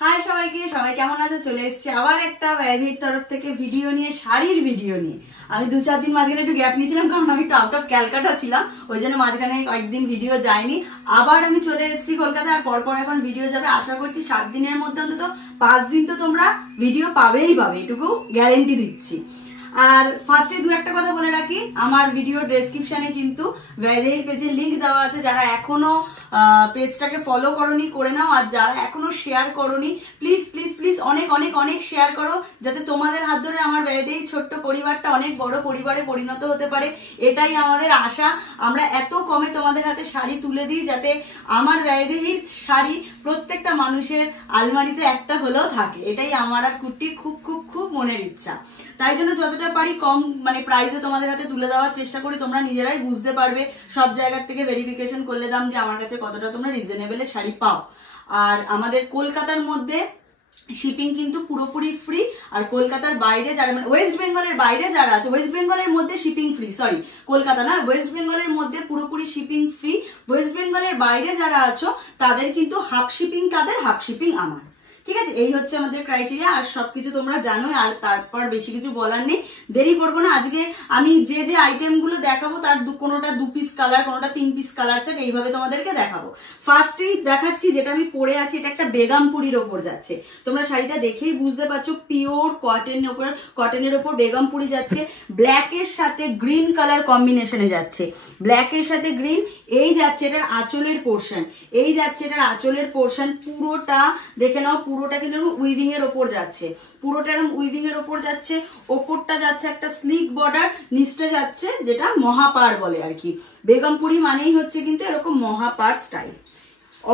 High সবাইকে, সবাই কেমন আছো? চলে এসেছি আবার একটা ব্যাধির তরফ থেকে ভিডিও নিয়ে, শাড়ির ভিডিও নিয়ে। আমি 2-4 দিন মাঝখানে একটু গ্যাপ নিয়েছিলাম, কারণ আমি একটু আউট অফ ক্যালকাটা ছিলাম, ওই জন্য মাঝখানে কয়েকদিন ভিডিও যায়নি। আবার আমি চলে এসেছি কলকাতায়, আর পরপর এখন ভিডিও যাবে। আশা করছি 7 দিনের মধ্যে অন্তত 5 দিন তো তোমরা ভিডিও পাবেই পাবে, এটুকু গ্যারেন্টি দিচ্ছি। আর ফার্স্টে দু একটা কথা বলে রাখি, আমার ভিডিও ডেসক্রিপশনে কিন্তু ভ্যালের পেজের লিংক দেওয়া আছে। যারা এখনো পেজটাকে ফলো করোনি করে নাও, আর যারা এখনো শেয়ার করোনি প্লিজ প্লিজ প্লিজ অনেক অনেক অনেক শেয়ার করো, যাতে তোমাদের হাত ধরে আমার ভ্যালের ছোট্ট পরিবারটা অনেক বড় পরিবারে পরিণত হতে পারে। এটাই আমাদের আশা। আমরা এত কমে তোমাদের হাতে শাড়ি তুলে দিই, যাতে আমার ভ্যালের শাড়ি প্রত্যেকটা মানুষের আলমারিতে একটা হলেও থাকে। এটাই আমার আর কুট্টির খুব খুব খুব মনের ইচ্ছা। তাই জন্য যতটা পারি কম প্রাইসে তোমাদের হাতে তুলে দেওয়ার চেষ্টা করি। তোমরা নিজেরাই বুঝতে পারবে সব জায়গার থেকে ভেরিফিকেশন করলে দাম, যে আমার কাছে কতটা তোমরা রিজনেবলে শাড়ি পাও। আর আমাদের কলকাতার মধ্যে শিপিং কিন্তু পুরোপুরি ফ্রি। আর কলকাতার বাইরে যারা ওয়েস্ট বেঙ্গলের বাইরে যারা আছে, ওয়েস্ট বেঙ্গলের মধ্যে শিপিং ফ্রি, সরি কলকাতা না, ওয়েস্ট বেঙ্গলের মধ্যে পুরোপুরি শিপিং ফ্রি। ওয়েস্ট বেঙ্গলের বাইরে যারা আছো তাদের কিন্তু হাফ শিপিং, তাদের হাফ শিপিং আমার। ঠিক আছে, এই হচ্ছে আমাদের ক্রাইটেরিয়া। আর সবকিছু তোমরা জানো, আর তারপর বেশি কিছু বলার নেই। দেরি করবো না, আজকে আমি যে যে আইটেমগুলো দেখাবো তার কোনোটা 2 পিস কালার, কোনোটা 3 পিস কালার চার্ট, এইভাবে তোমাদেরকে দেখাবো। ফার্স্টেই দেখাচ্ছি যেটা আমি পরে আছি, এটা একটা বেগমপুরির ওপর যাচ্ছে। তোমরা শাড়িটা দেখেই বুঝতে পারছো, পিওর কটনের ওপর বেগমপুরি যাচ্ছে। ব্ল্যাকের সাথে গ্রিন কালার কম্বিনেশনে যাচ্ছে, ব্ল্যাকের সাথে গ্রিন। এই যাচ্ছে এটার আঁচলের পোর্শন, এই যাচ্ছে এটার আঁচলের পোর্শন। পুরোটা দেখে নাও, পুরোটা কিন্তু উইভিং এর ওপর যাচ্ছে, পুরোটা এরকম উইভিং এর ওপর যাচ্ছে। ওপরটা যাচ্ছে একটা স্লিক বর্ডার, নিচটা যাচ্ছে যেটা মহাপাড় বলে আর কি। বেগমপুরি মানেই হচ্ছে কিন্তু এরকম মহাপাড় স্টাইল,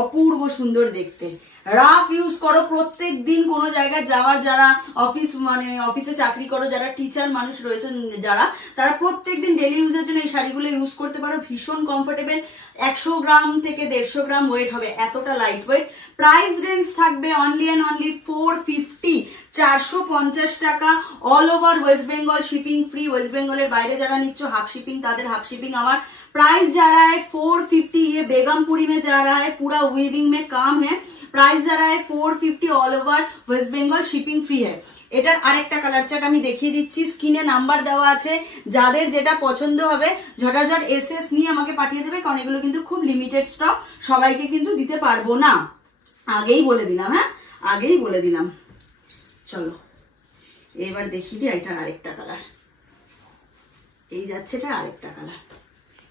অপূর্ব সুন্দর দেখতে। রাফ ইউজ করো প্রত্যেক দিন কোনো জায়গায় যাওয়ার, যারা অফিসে চাকরি করো, যারা টিচার মানুষ রয়েছেন যারা, তারা প্রত্যেক দিন ডেলি ইউজের জন্য এই শাড়িগুলো ইউজ করতে পারো। ভীষণ কমফোর্টেবল, 100 গ্রাম থেকে 150 গ্রাম ওয়েট হবে, এতটা লাইট ওয়েট। প্রাইস রেঞ্জ থাকবে অনলি অ্যান্ড অনলি 450, 450 টাকা। All over West Bengal shipping free. West বেঙ্গলের বাইরে যারা নিচ্ছ হাফ শিপিং, তাদের হাফ শিপিং আমার। प्राइस जा रहा है 450। ये बेगमपुरी में जा रहा है, पूरा वीविंग में काम है। प्राइस जा रहा है 450, all over West Bengal shipping free है। এটার আরেকটা কালার চার্ট আমি দেখিয়ে দিচ্ছি, স্ক্রিনে নাম্বার দেওয়া আছে। যাদের যেটা পছন্দ হবে ঝটাঝট এসএস নিয়ে আমাকে পাঠিয়ে দেবে, কারণ এগুলো কিন্তু খুব লিমিটেড স্টক, সবাইকে কিন্তু দিতে পারবো না, আগেই বলে দিলাম। হ্যাঁ, আগেই বলে দিলাম। চলো এবার দেখিয়ে দিই এটার আরেকটা কালার। এই যাচ্ছে এটা আরেকটা কালার,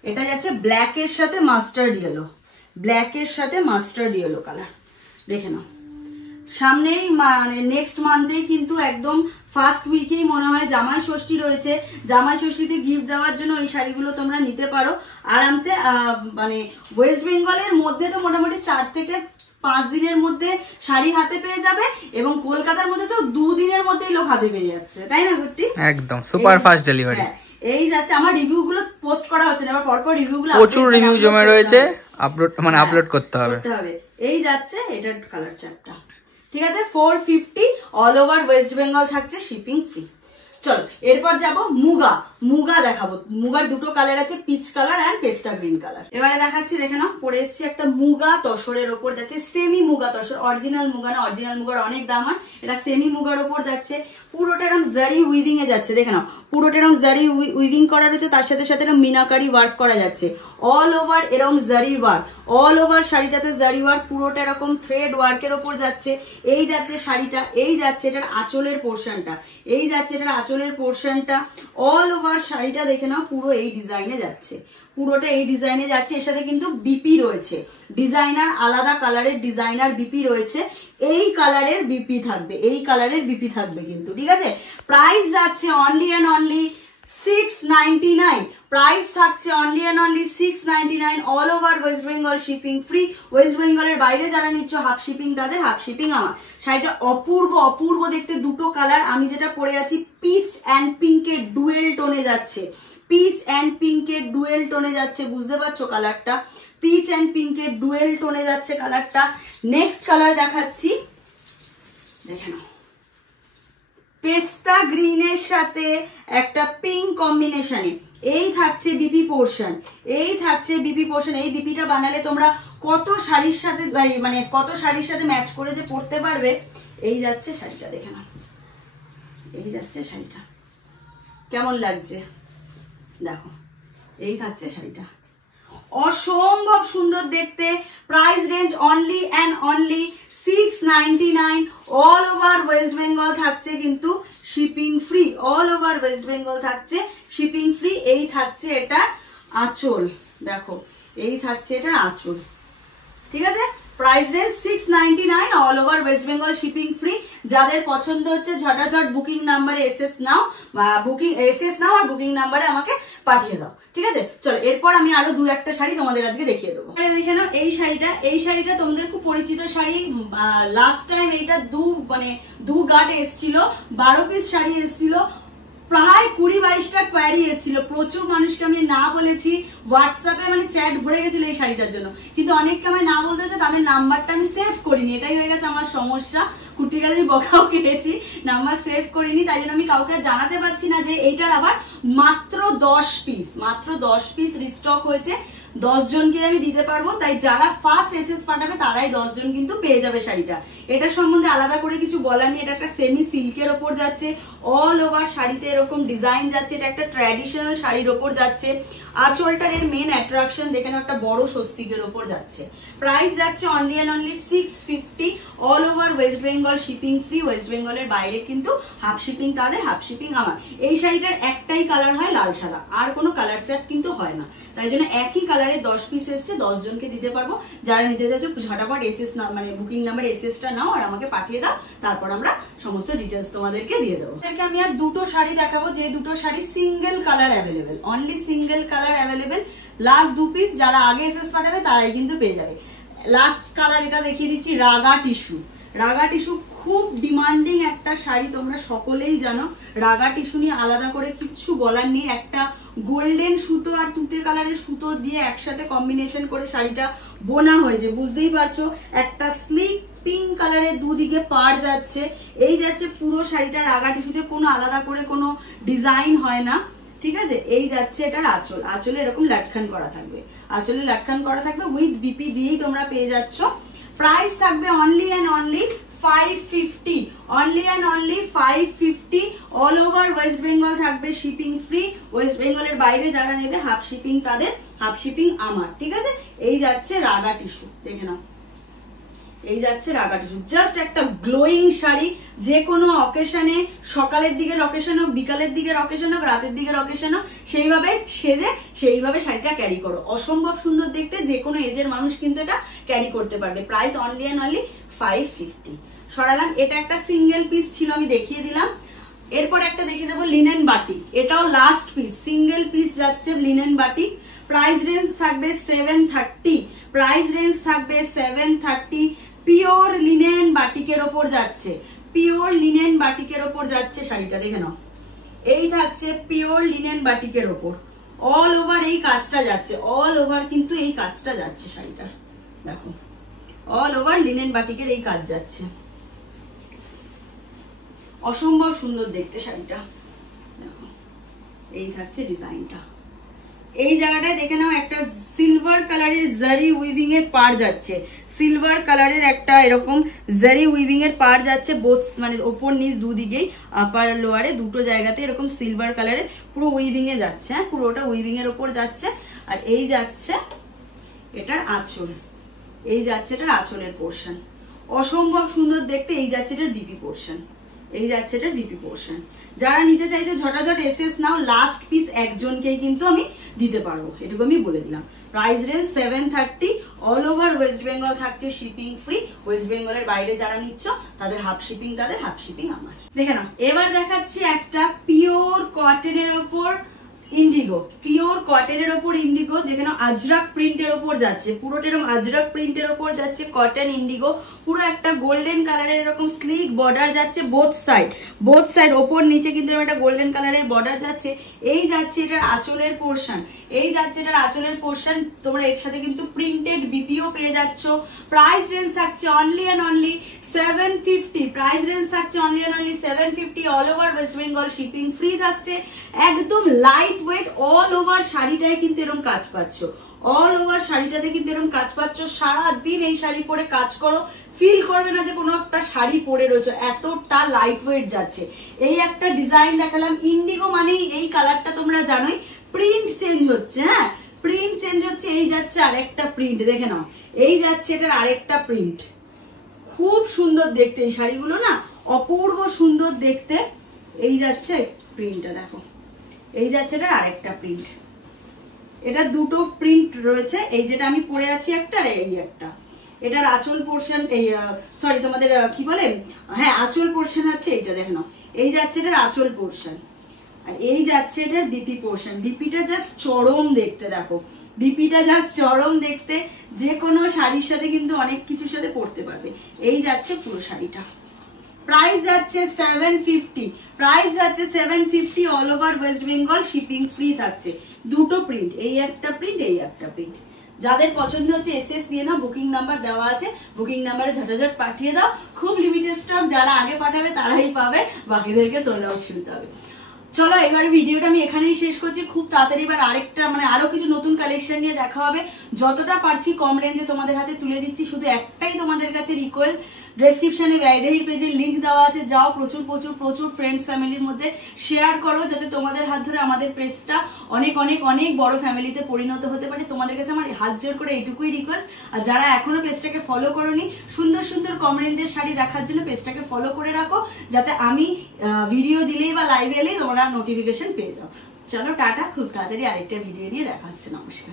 এটা যাচ্ছে ব্ল্যাকের সাথে মাস্টার্ড ইয়েলো, ব্ল্যাকের সাথে মাস্টার্ড ইয়েলো কালার। দেখে নাও, সামনেই নেক্সট মান্থেই কিন্তু একদম ফার্স্ট উইকেই মনে হয় জামাই ষষ্ঠী রয়েছে। জামাই ষষ্ঠীতে গিফট দেওয়ার জন্য এই শাড়িগুলো তোমরা নিতে পারো আরামসে। ওয়েস্ট বেঙ্গলের মধ্যে তো মোটামুটি 4 থেকে 5 দিনের মধ্যে শাড়ি হাতে পেয়ে যাবে, এবং কলকাতার মধ্যে তো 2 দিনের মধ্যেই লোক হাতে পেয়ে যাচ্ছে, তাই না সত্যি? একদম সুপার ফাস্ট ডেলিভারি। এই যাচ্ছে, আমার রিভিউ গুলো পোস্ট করা হচ্ছে না, পরপর রিভিউ গুলো, প্রচুর রিভিউ জমে রয়েছে, আপলোড করতে হবে। এই যাচ্ছে এটার কালার চার্টটা, ঠিক আছে? 450, অল ওভার ওয়েস্ট বেঙ্গল থাকছে, শিপিং ফ্রি। চলো এরপর যাব মুগা। মুগা দেখাবো, মুগার দুটো কালার আছে, পিচ কালার এন্ড পেস্তা গ্রিন কালার। এবারে দেখাচ্ছি, দেখে নাও, পরে এসেছি একটা মুগা তসরের ওপর যাচ্ছে, সেমি মুগা তসর, অরিজিনাল মুগা না, অরিজিনাল মুগার অনেক দাম হয়, এটা সেমি মুগার ওপর যাচ্ছে। পুরোটা এরকম জারি উইভিং এ যাচ্ছে, দেখে নাও, পুরোটা এরকম জারি উইভিং করা রয়েছে, তার সাথে সাথে এরকম মিনাকারি ওয়ার্ক করা যাচ্ছে। অল ওভার এরকম জারি ওয়ার্ক, অল ওভার শাড়িটাতে জারি ওয়ার্ক, পুরোটা এরকম থ্রেড ওয়ার্কের ওপর যাচ্ছে। এই যাচ্ছে শাড়িটা, এই যাচ্ছে এটার আঁচলের পোর্শনটা, এই যাচ্ছে এটার আঁচলের পোর্শনটা। অল ওভার শাড়িটা দেখে নাও, পুরো এই ডিজাইনে যাচ্ছে, পুরোটা এই ডিজাইনে যাচ্ছে। এর সাথে কিন্তু বিপি রয়েছে, ডিজাইনার আলাদা কালারের ডিজাইনার বিপি রয়েছে। এই কালারের বিপি থাকবে, এই কালারের বিপি থাকবে কিন্তু, ঠিক আছে? প্রাইস যাচ্ছে অনলি অ্যান্ড অনলি 699। প্রাইস থাকছে only and only 699, all over West Bengal shipping free. West বেঙ্গলের বাইরে যারা নিচ্ছ হাফ শিপিং, তাদের হাফ শিপিং আমার। শাড়িটা অপূর্ব অপূর্ব দেখতে, দুটো কালার। আমি যেটা পরে আছি পিচ অ্যান্ড পিঙ্কের ডুয়েল টোনে যাচ্ছে, পিচ অ্যান্ড পিঙ্কের ডুয়েল টোনে যাচ্ছে, বুঝতে পারছো কালারটা? পিচ অ্যান্ড পিঙ্কের ডুয়েল টোনে যাচ্ছে কালারটা। নেক্সট কালার দেখাচ্ছি, দেখে নাও, পেস্তা গ্রিনের সাথে একটা পিঙ্ক কম্বিনেশনে, এই থাকছে বিপি পোর্শন, এই থাকছে বিপি পোর্শন। এই বিপিটা বানালে তোমরা কত শাড়ির সাথে মানে কত শাড়ির সাথে ম্যাচ করে যে পরতে পারবে। এই যাচ্ছে শাড়িটা, দেখে নাও, এই যাচ্ছে শাড়িটা, কেমন লাগছে দেখো। এই থাকছে শাড়িটা, অসম্ভব সুন্দর দেখতে। Price range only and only 699। All over West Bengal থাকছে কিন্তু shipping free, all over West Bengal থাকছে শিপিং ফ্রি। এই থাকছে এটা আঁচল, দেখো এই থাকছে এটা আঁচল, ঠিক আছে। Price range 699, all over West Bengal shipping free. যাদের পছন্দ হচ্ছে ঝটাঝট বুকিং নাম্বারে এসএস নাও আর বুকিং নাম্বারে আমাকে পাঠিয়ে দাও, ঠিক আছে। চলো এরপর আমি আরো দু একটা শাড়ি তোমাদের আজকে দেখিয়ে দেবো। দেখে নাও এই শাড়িটা তোমাদের খুব পরিচিত শাড়ি। লাস্ট টাইম এইটা দু গাট এসছিল, 12 পিস শাড়ি এসছিল, প্রায় 20-22টা কোয়ারি এসেছিল। প্রচুর মানুষকে আমি না বলেছি, হোয়াটসঅ্যাপে মানে চ্যাট ভরে গেছিল এই শাড়িটার জন্য, কিন্তু অনেককে আমায় না বলতে হচ্ছে, তাদের নাম্বারটা আমি সেভ করিনি, এটাই হয়ে গেছে আমার সমস্যা। কুটিগালের বকাও খেয়েছি, নাম্বার সেভ করিনি, তাই জন্য আমি কাউকে জানাতে পারছি না যে এইটার আবার মাত্র 10 পিস রিস্টক হয়েছে। 10 জনকে আমি দিতে পারবো, তাই যারা ফার্স্ট এসএস পাঠাবে তারাই 10 জন কিন্তু পেয়ে যাবে শাড়িটা। এটা সম্বন্ধে আলাদা করে কিছু বলার নেই। এটা একটা সেমি সিল্কের ওপর যাচ্ছে, অল ওভার শাড়িতে এরকম ডিজাইন যাচ্ছে, এটা একটা ট্র্যাডিশনাল শাড়ির ওপর যাচ্ছে। আঁচলটার এর মেন অ্যাট্রাকশন দেখে নাও, একটা বড় স্বস্তিকের ওপর যাচ্ছে। প্রাইস যাচ্ছে only and only 650, all over West Bengal shipping free. West বেঙ্গলের বাইরে কিন্তু হাফ শিপিং তাদের, হাফ শিপিং আমার। এই শাড়িটার একটাই কালার হয় লাল সাদা, আর কোনো কালার চার্ট কিন্তু হয় না, তাই জন্য একই কালারের 10 পিস এসছে, 10 জনকে দিতে পারবো। যারা নিতে চাইছো ঝটাপট এসএস মানে বুকিং নাম্বার এসএসটা নাও আর আমাকে পাঠিয়ে দাও, তারপর আমরা সমস্ত ডিটেলস তোমাদেরকে দিয়ে দেবো। আমি আর দুটো শাড়ি দেখাবো, যে দুটো sari single colour available, only single colour available. Last 2 piece যারা আগে এসএস পাঠাবে তারাই কিন্তু পেয়ে যাবে। লাস্ট কালার এটা দেখিয়ে দিচ্ছি, রাগা টিস্যু। রাগা টিস্যু খুব ডিমান্ডিং একটা শাড়ি, তোমরা সকলেই জানো। রাগা টিস্যু নিয়ে আলাদা করে কিচ্ছু বলার নেই। একটা গোল্ডেন সুতো আর তুতে কালারের সুতো দিয়ে একসাথে কম্বিনেশন করে শাড়িটা বোনা হয়েছে, বুঝতেই পারছো। একটা স্লিক পিঙ্ক কালারের দুদিকে পাড় যাচ্ছে, এই যাচ্ছে পুরো শাড়িটা রাগা টিস্যুতে, কোনো আলাদা করে কোনো ডিজাইন হয় না, ঠিক আছে। এই যাচ্ছে এটার আঁচল, আঁচলে এরকম লাটখান করা থাকবে, আঁচলে লাটখান করা থাকবে, উইথ বিপি দিয়েই তোমরা পেয়ে যাচ্ছ। প্রাইস থাকবে only and only 550, only and only 550। All over West Bengal থাকবে শিপিং ফ্রি। ওয়েস্ট বেঙ্গলের বাইরে যারা নেবে হাফ শিপিং তাদের, হাফ শিপিং আমার, ঠিক আছে। এই যাচ্ছে রাগা টিস্যু, দেখে নাও, এই যাচ্ছে রাগা টিস্যু। জাস্ট একটা গ্লোয়িং শাড়ি, যে কোনো অকেশনে, সকালের দিকের অকেশন হোক, বিকালের দিকের অকেশন হোক, রাতের দিকের অকেশন হোক, সেইভাবে সেজে সেইভাবে শাড়িটা ক্যারি করো। অসম্ভব সুন্দর দেখতে, যে কোনো এজের মানুষ কিন্তু এটা ক্যারি করতে পারবে। Price only and only 550। সরালাম, এটা একটা সিঙ্গেল পিস ছিল, আমি দেখিয়ে দিলাম। এরপর একটা দেখিয়ে দেবো লিনেন বাটিক, এটাও লাস্ট পিস, সিঙ্গেল পিস যাচ্ছে লিনেন বাটিক। প্রাইস রেঞ্জ থাকবে 730, প্রাইস রেঞ্জ থাকবে 730। পিওর লিনেন বাটিকের ওপর যাচ্ছে, পিওর লিনেন বাটিকের ওপর যাচ্ছে শাড়িটা, দেখে নাও। এই থাকছে পিওর লিনেন বাটিকের ওপর, অল ওভার এই কাজটা যাচ্ছে, অল ওভার কিন্তু এই কাজটা যাচ্ছে শাড়িটার, দেখো অল ওভার লিনেন বাটিকের এই কাজ যাচ্ছে। অসম্ভব সুন্দর দেখতে শাড়িটা, দেখো এই থাকছে ডিজাইনটা। এই জায়গাটায় দেখে নাও, একটা সিলভার কালারের জারি উইভিং এর পার যাচ্ছে, সিলভার কালারের একটা এরকম জারি উইভিং এর পার যাচ্ছে, বোথ মানে ওপর নিচ দুদিকেই, আপার লোয়ারে দুটো জায়গাতে এরকম সিলভার কালারের পুরো উইভিং এ যাচ্ছে, হ্যাঁ পুরোটা উইভিং এর ওপর যাচ্ছে। আর এই যাচ্ছে এটার আঁচল, এই যাচ্ছে এটার আঁচলের পোর্শন, অসম্ভব সুন্দর দেখতে। এই যাচ্ছে এটার বিপি পোর্শন, এই যাচ্ছে এটার বিপি পোর্শন। যারা নিতে চাইছো ঝটাঝট এসএস নাও, লাস্ট পিস একজনকেই কিন্তু আমি দিতে পারবো, এটুকু আমি বলে দিলাম। Price range 730, all over West Bengal থাকছে শিপিং ফ্রি। ওয়েস্ট বেঙ্গলের বাইরে যারা নিচ্ছ তাদের হাফ শিপিং তাদের, হাফ শিপিং আমার। দেখে নাও, এবার দেখাচ্ছি একটা পিওর কটনের ওপর ইন্ডিগো, পিওর কটনের ওপর ইন্ডিগো, দেখে নাও আজরাক প্রিন্টের ওপর যাচ্ছে, পুরোটা এরকম আজরাক প্রিন্টের ওপর যাচ্ছে, কটন ইন্ডিগো, পুরো একটা গোল্ডেন কালারের এরকম স্লিক বর্ডার যাচ্ছে বোথ সাইড ওপর নিচে কিন্তু একটা গোল্ডেন কালারের বর্ডার যাচ্ছে। এই যাচ্ছে এটার আঁচলের পোর্শন, তোমরা এর সাথে কিন্তু প্রিন্টেড বিপিও পেয়ে যাচ্ছ। প্রাইস রেঞ্জ থাকছে only and only 750, price range থাকছে only and only 750। All over West Bengal shipping free থাকছে। একদম লাইট ওয়েট, অল ওভার শাড়িটায় কিন্তু এরকম কাজ পাচ্ছ, অল ওভার শাড়িটাতে কিন্তু এরকম কাজ পাচ্ছ। সারাদিন এই শাড়ি পরে কাজ করো, ফিল করবে না যে কোনো একটা শাড়ি পরে রয়েছে, এতটা লাইট ওয়েট যাচ্ছে। এই একটা ডিজাইন দেখালাম, ইন্ডিগো মানেই এই কালারটা তোমরা জানোই, প্রিন্ট চেঞ্জ হচ্ছে। হ্যাঁ, প্রিন্ট চেঞ্জ হচ্ছে। এই যাচ্ছে আরেকটা প্রিন্ট, দেখে নাও, এই যাচ্ছে এটার আরেকটা প্রিন্ট। খুব সুন্দর দেখতে এই শাড়িগুলো না, অপূর্ব সুন্দর দেখতে। এই যাচ্ছে প্রিন্টটা, দেখো, এই যাচ্ছে এটার আরেকটা প্রিন্ট। এটা দুটো প্রিন্ট রয়েছে, এই যেটা আমি পরে আছি একটা, আর এই একটা। এটার আঁচল পোর্শন, এই সরি তোমাদের কি বলে, হ্যাঁ আঁচল পোর্শন হচ্ছে এইটা, দেখে নাও, এই যাচ্ছে এটার আঁচল পোর্শন, আর এই যাচ্ছে এটার বিপি পোর্শন। বিপিটা জাস্ট চরম দেখতে, দেখো বিপিটা জাস্ট চরম দেখতে, যে কোনো শাড়ির সাথে কিন্তু অনেক কিছুর সাথে পরতে পারবে। এই যাচ্ছে পুরো শাড়িটা, প্রাইস যাচ্ছে 750, প্রাইস যাচ্ছে 750। All over West Bengal shipping free থাকছে। দুটো প্রিন্ট, এই একটা প্রিন্ট, এই একটা প্রিন্ট। যাদের পছন্দ হচ্ছে এসএস দিয়ে নাও, বুকিং নাম্বার দেওয়া আছে, বুকিং নাম্বারে ঝটাঝট পাঠিয়ে দাও। খুব লিমিটেড স্টক, যারা আগে পাঠাবে তারাই পাবে, বাকিদেরকে সোল্ড আউট শুনতে হবে। চলো এবার ভিডিওটা আমি এখানেই শেষ করছি। খুব তাড়াতাড়ি এবার আরেকটা আরো কিছু নতুন কালেকশন নিয়ে দেখা হবে। যতটা পারছি কম রেঞ্জে তোমাদের হাতে তুলে দিচ্ছি। শুধু একটাই তোমাদের কাছে রিকোয়েস্ট, ডেসক্রিপশনে ব্যয়দেহীর পেজের লিঙ্ক দেওয়া আছে, যাও প্রচুর প্রচুর প্রচুর ফ্রেন্ডস ফ্যামিলির মধ্যে শেয়ার করো, যাতে তোমাদের হাত ধরে আমাদের পেজটা অনেক অনেক অনেক বড় ফ্যামিলিতে পরিণত হতে পারে। তোমাদের কাছে আমার হাত জোর করে এইটুকুই রিকোয়েস্ট। আর যারা এখনো পেজটাকে ফলো করোনি, সুন্দর সুন্দর কম রেঞ্জের শাড়ি দেখার জন্য পেজটাকে ফলো করে রাখো, যাতে আমি ভিডিও দিলেই বা লাইভে এলেই তোমরা নোটিফিকেশন পেয়ে যাও। চলো টাটা, খুব তাড়াতাড়ি আরেকটা ভিডিও নিয়ে দেখা হচ্ছে। নমস্কার।